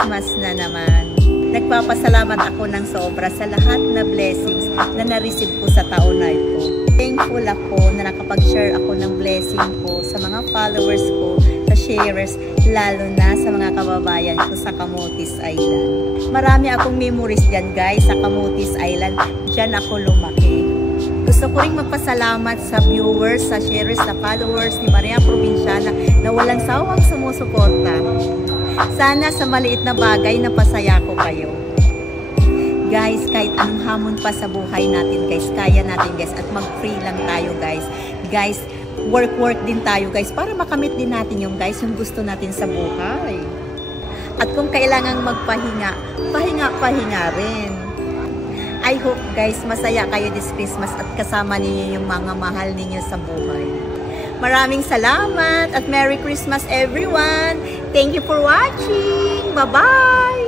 Christmas na naman. Nagpapasalamat ako ng sobra sa lahat na blessings na na-receive ko sa taon na ito. Thankful ako na nakapag-share ako ng blessing ko sa mga followers ko, sa sharers, lalo na sa mga kababayan ko sa Camotes Island. Marami akong memories dyan guys sa Camotes Island. Dyan ako lumaki. Gusto ko rin magpasalamat sa viewers, sa sharers, sa followers ni Maria Provinciana na walang sawang sumusuporta. Sana sa maliit na bagay napasaya ko kayo. Guys, kahit anong hamon pa sa buhay natin guys, kaya natin guys at mag-free lang tayo guys. Guys, work din tayo guys para makamit din natin yung guys yung gusto natin sa buhay. At kung kailangang magpahinga, pahinga rin. I hope guys masaya kayo this Christmas at kasama ninyo yung mga mahal ninyo sa buhay. Maraming salamat at Merry Christmas everyone! Thank you for watching! Bye-bye!